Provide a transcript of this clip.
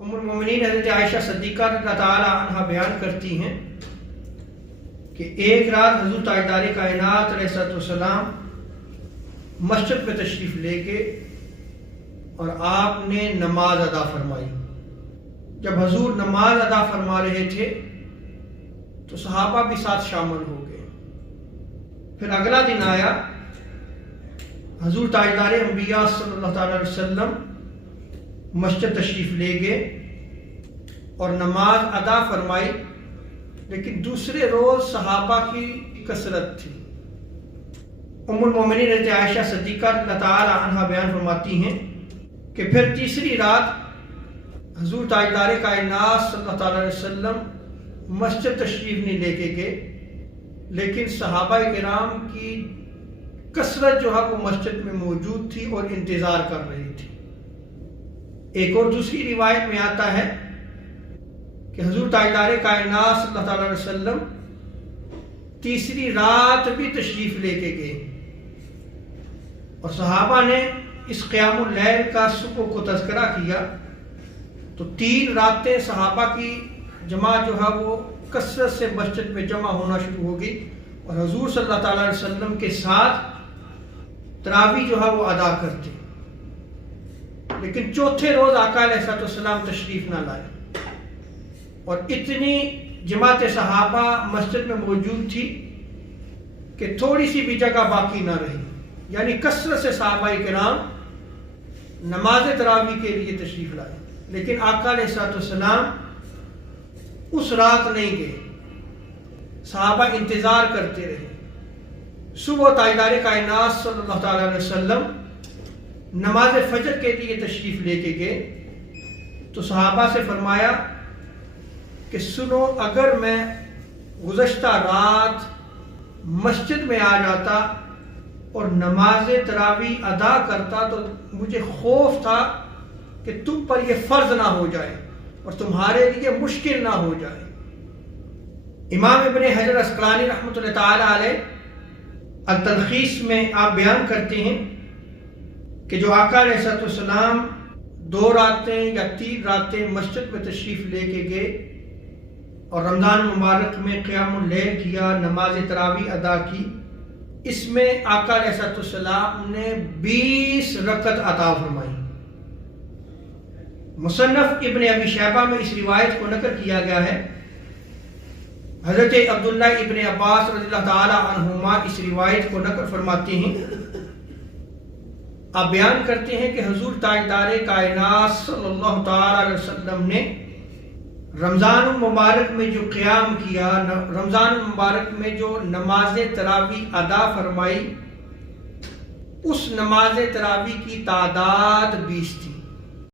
ام المومنین حضرت عائشہ صدیقہ رضی اللہ تعالی عنہا بیان کرتی ہیں کہ ایک رات حضور تاجدار کائنات علیہ السلام مسجد میں تشریف لے گئے اور آپ نے نماز ادا فرمائی۔ جب حضور نماز ادا فرما رہے تھے تو صحابہ بھی ساتھ شامل ہو گئے۔ پھر اگلا دن آیا، حضور تاجدار انبیاء صلی اللہ تعالی علیہ وسلم مسجد تشریف لے گئے اور نماز ادا فرمائی، لیکن دوسرے روز صحابہ کی کثرت تھی۔ ام المومنین حضرت عائشہ صدیقہ رضی اللہ تعالی عنہا بیان فرماتی ہیں کہ پھر تیسری رات حضور تاجدار کائنات صلی اللہ تعالی علیہ وسلم مسجد تشریف نہیں لے کے گئے، لیکن صحابہ کرام کی کثرت جو ہے وہ مسجد میں موجود تھی اور انتظار کر رہی تھی۔ ایک اور دوسری روایت میں آتا ہے کہ حضور تاجدار کائنات صلی اللہ تعالی علیہ وسلم تیسری رات بھی تشریف لے کے گئے اور صحابہ نے اس قیام اللیل کا صبح کو تذکرہ کیا تو 3 راتیں صحابہ کی جماعت جو ہے وہ کثرت سے مسجد میں جمع ہونا شروع ہو گئی اور حضور صلی اللہ تعالی علیہ وسلم کے ساتھ تراویح جو ہے وہ ادا کرتے۔ لیکن چوتھے روز آقا علیہ السلام تشریف نہ لائے اور اتنی جماعت صحابہ مسجد میں موجود تھی کہ تھوڑی سی بھی جگہ باقی نہ رہی، یعنی کثرت سے صحابہ کرام نماز تراویح کے لیے تشریف لائے، لیکن آقا علیہ السلام اس رات نہیں گئے، صحابہ انتظار کرتے رہے۔ صبح تاجدار کائنات صلی اللہ تعالی علیہ وسلم نماز فجر کے لیے تشریف لے کے گئے تو صحابہ سے فرمایا کہ سنو، اگر میں گزشتہ رات مسجد میں آ جاتا اور نماز تراویح ادا کرتا تو مجھے خوف تھا کہ تم پر یہ فرض نہ ہو جائے اور تمہارے لیے مشکل نہ ہو جائے۔ امام ابن حجر عسقلانی رحمۃ اللہ تعالی علیہ التلخیص میں آپ بیان کرتے ہیں کہ جو آقا علیہ السلام 2 راتیں یا 3 راتیں مسجد میں تشریف لے کے گئے اور رمضان مبارک میں قیام اللیل کیا، نماز تراویح ادا کی، اس میں آقا علیہ السلام نے 20 رکعت عطا فرمائی۔ مصنف ابن ابی شیبہ میں اس روایت کو نقل کیا گیا ہے۔ حضرت عبداللہ ابن عباس رضی اللہ تعالی عنہما اس روایت کو نقل فرماتے ہیں، آپ بیان کرتے ہیں کہ حضور تاجدار کائنات صلی اللہ تعالی علیہ وسلم نے رمضان المبارک میں جو قیام کیا، رمضان المبارک میں جو نماز تراویح ادا فرمائی، اس نماز تراویح کی تعداد 20 تھی۔